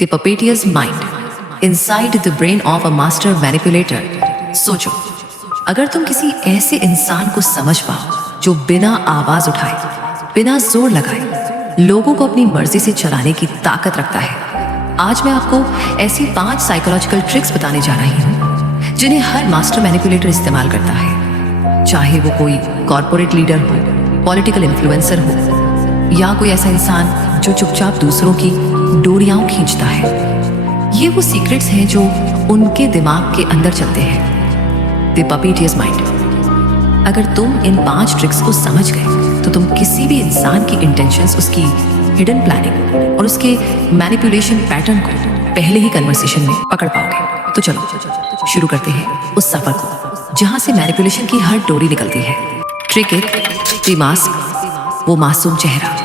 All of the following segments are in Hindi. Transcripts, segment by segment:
The puppeteer's mind inside the brain of a master manipulator. सोचो, अगर तुम किसी ऐसे इंसान को समझ पाओ जो बिना आवाज उठाए, बिना जोर लगाए लोगों को अपनी मर्जी से चलाने की ताकत रखता है। आज मैं आपको ऐसी 5 साइकोलॉजिकल ट्रिक्स बताने जा रही हूँ जिन्हें हर मास्टर मैनिपुलेटर इस्तेमाल करता है, चाहे वो कोई कॉर्पोरेट लीडर हो, पॉलिटिकल इन्फ्लुएंसर हो या कोई ऐसा इंसान जो चुपचाप दूसरों की डोरियां खींचता है। ये वो सीक्रेट्स हैं जो उनके दिमाग के अंदर चलते हैं। The puppeteer's mind. अगर तुम इन 5 ट्रिक्स को समझ गए तो तुम किसी भी इंसान की इंटेंशंस, उसकी हिडन प्लानिंग और उसके मैनिपुलेशन पैटर्न को पहले ही कन्वर्सेशन में पकड़ पाओगे। तो चलो शुरू करते हैं उस सफर को जहां से मैनिपुलेशन की हर डोरी निकलती है। ट्रिक 1, द मास्क, वो मासूम चेहरा।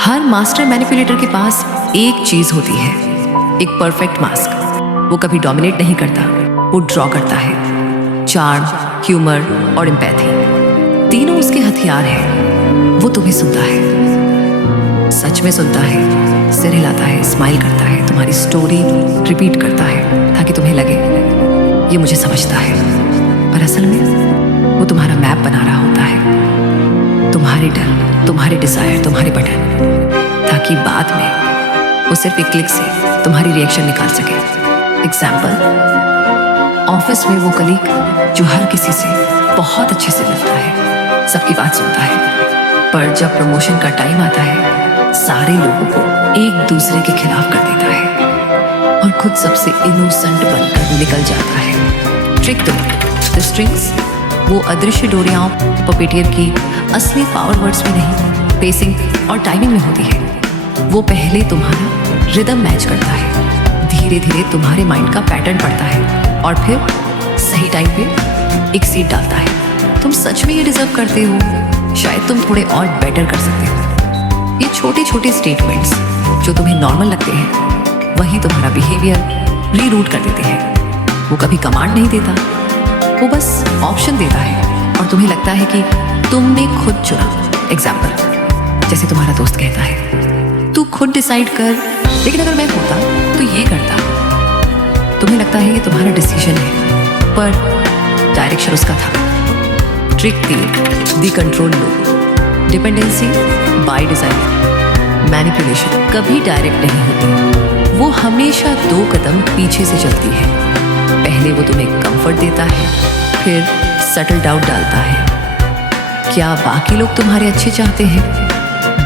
हर मास्टर मैनिपुलेटर के पास एक चीज होती है, एक परफेक्ट मास्क। वो कभी डोमिनेट नहीं करता, वो ड्रॉ करता है। चार्म, ह्यूमर और एम्पैथी तीनों उसके हथियार हैं। वो तुम्हें सुनता है, सच में सुनता है, सिर हिलाता है, स्माइल करता है, तुम्हारी स्टोरी रिपीट करता है ताकि तुम्हें लगे ये मुझे समझता है, पर असल में वो तुम्हारा मैप बना रहा होता है। तुम्हारे डर, तुम्हारे डिजायर, तुम्हारे बटन, ताकि बाद में वो सिर्फ एक क्लिक से तुम्हारी रिएक्शन निकाल सके। एग्जाम्पल, ऑफिस में वो कलीग जो हर किसी से बहुत अच्छे से मिलता है, सबकी बात सुनता है, पर जब प्रमोशन का टाइम आता है सारे लोगों को एक दूसरे के खिलाफ कर देता है और खुद सबसे इनोसेंट बनकर निकल जाता है। Trick 2, the strings. वो अदृश्य डोरियां पपेटियर की असली पावर वर्ड्स में नहीं, पेसिंग और टाइमिंग में होती है। वो पहले तुम्हारा रिदम मैच करता है, धीरे धीरे तुम्हारे माइंड का पैटर्न पड़ता है और फिर सही टाइम पे एक सीट डालता है। तुम सच में ये डिजर्व करते हो, शायद तुम थोड़े और बेटर कर सकते हो। ये छोटे छोटे स्टेटमेंट्स जो तुम्हें नॉर्मल लगते हैं वही तुम्हारा बिहेवियर रीरूट कर देते हैं। वो कभी कमांड नहीं देता, वो बस ऑप्शन देता है और तुम्हें लगता है कि तुमने खुद चुना। एग्जाम्पल, जैसे तुम्हारा दोस्त कहता है तू खुद डिसाइड कर, लेकिन अगर मैं होता तो ये करता। तुम्हें लगता है ये तुम्हारा डिसीजन है, पर डायरेक्शन उसका था। Trick 3, the control loop. Dependency by design. Manipulation कभी डायरेक्ट नहीं होती, वो हमेशा 2 कदम पीछे से चलती है। पहले वो तुम्हें कंफर्ट देता है, फिर सटल डाउट डालता है, क्या बाकी लोग तुम्हारे अच्छे चाहते हैं।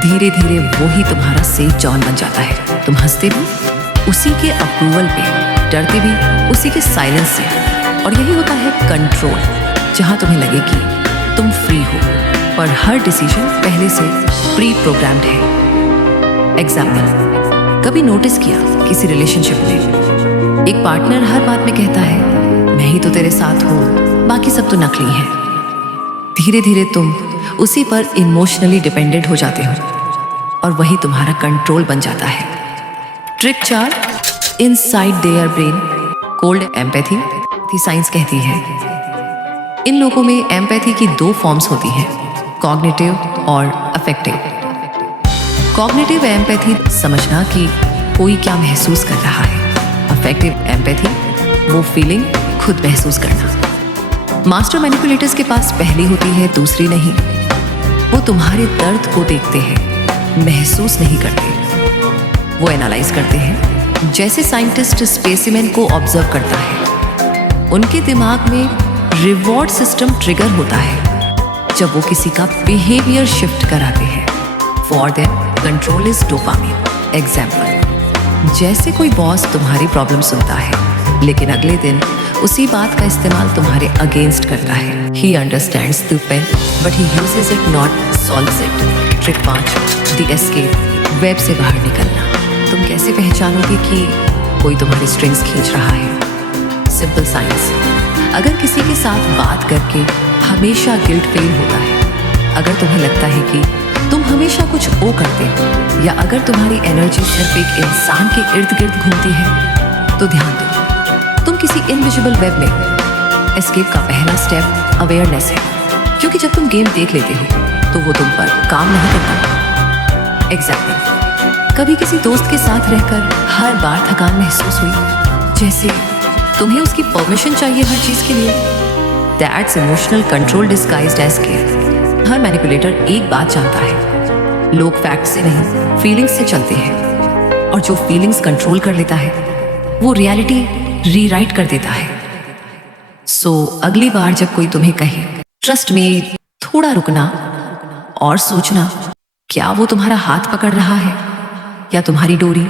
धीरे धीरे वो ही तुम्हारा सेफ जॉन बन जाता है। तुम हंसते भी उसी के अप्रूवल पे, डरते भी उसी के साइलेंस से, और यही होता है कंट्रोल, जहां तुम्हें लगे कि तुम फ्री हो, पर हर डिसीजन पहले से प्री प्रोग्राम्ड है। एग्जाम्पल, कभी नोटिस किया किसी रिलेशनशिप में एक पार्टनर हर बात में कहता है मैं ही तो तेरे साथ हूँ, बाकी सब तो नकली है। धीरे धीरे तुम उसी पर इमोशनली डिपेंडेंट हो जाते हो और वही तुम्हारा कंट्रोल बन जाता है। Trick 4, inside their brain, cold empathy. Science कहती है इन लोगों में एम्पैथी की 2 फॉर्म्स होती हैं, कॉग्निटिव और अफेक्टिव। कॉग्निटिव एम्पैथी समझना कि कोई क्या महसूस कर रहा है। अफेक्टिव एम्पैथी वो फीलिंग खुद महसूस करना। मास्टर मैनिपुलेटर्स के पास पहली होती है, दूसरी नहीं। वो तुम्हारे दर्द को देखते हैं, महसूस नहीं करते। वो एनालाइज करते हैं जैसे साइंटिस्ट स्पेसिमेन को ऑब्जर्व करता है। उनके दिमाग में रिवॉर्ड सिस्टम ट्रिगर होता है जब वो किसी का बिहेवियर शिफ्ट कराते हैं। For them control is dopamine. Example, जैसे कोई बॉस तुम्हारी प्रॉब्लम सुनता है लेकिन अगले दिन उसी बात का इस्तेमाल तुम्हारे अगेंस्ट करता है। He understands the pen but he uses it not solves it. Trick 5, the escape, web से बाहर निकलना। तुम कैसे पहचानोगे कि कोई तुम्हारी स्ट्रिंग्स खींच रहा है? सिंपल साइंस, अगर किसी के साथ बात करके हमेशा गिल्ट फील होता है, अगर तुम्हें लगता है कि तुम हमेशा कुछ ओ करते हो, या अगर तुम्हारी एनर्जी सिर्फ एक इंसान के इर्द गिर्द घूमती है, तो ध्यान दो, तुम किसी इनविजिबल वेब में। एस्केप का पहला स्टेप अवेयरनेस है, क्योंकि जब तुम गेम देख लेते हो तो वो तुम पर काम नहीं करता। एग्जाम्पल, कभी किसी दोस्त के साथ रहकर हर बार थकान महसूस हुई, जैसे तुम्हें उसकी परमिशन चाहिए हर चीज के लिए? That's emotional control disguised as care. हर मैनिपुलेटर एक बात जानता है, लोग फैक्ट से नहीं फीलिंग्स से चलते हैं, और जो फीलिंग्स कंट्रोल कर लेता है वो रियलिटी रीराइट कर देता है। सो अगली बार जब कोई तुम्हें कहे ट्रस्ट में, थोड़ा रुकना और सोचना, क्या वो तुम्हारा हाथ पकड़ रहा है या तुम्हारी डोरी?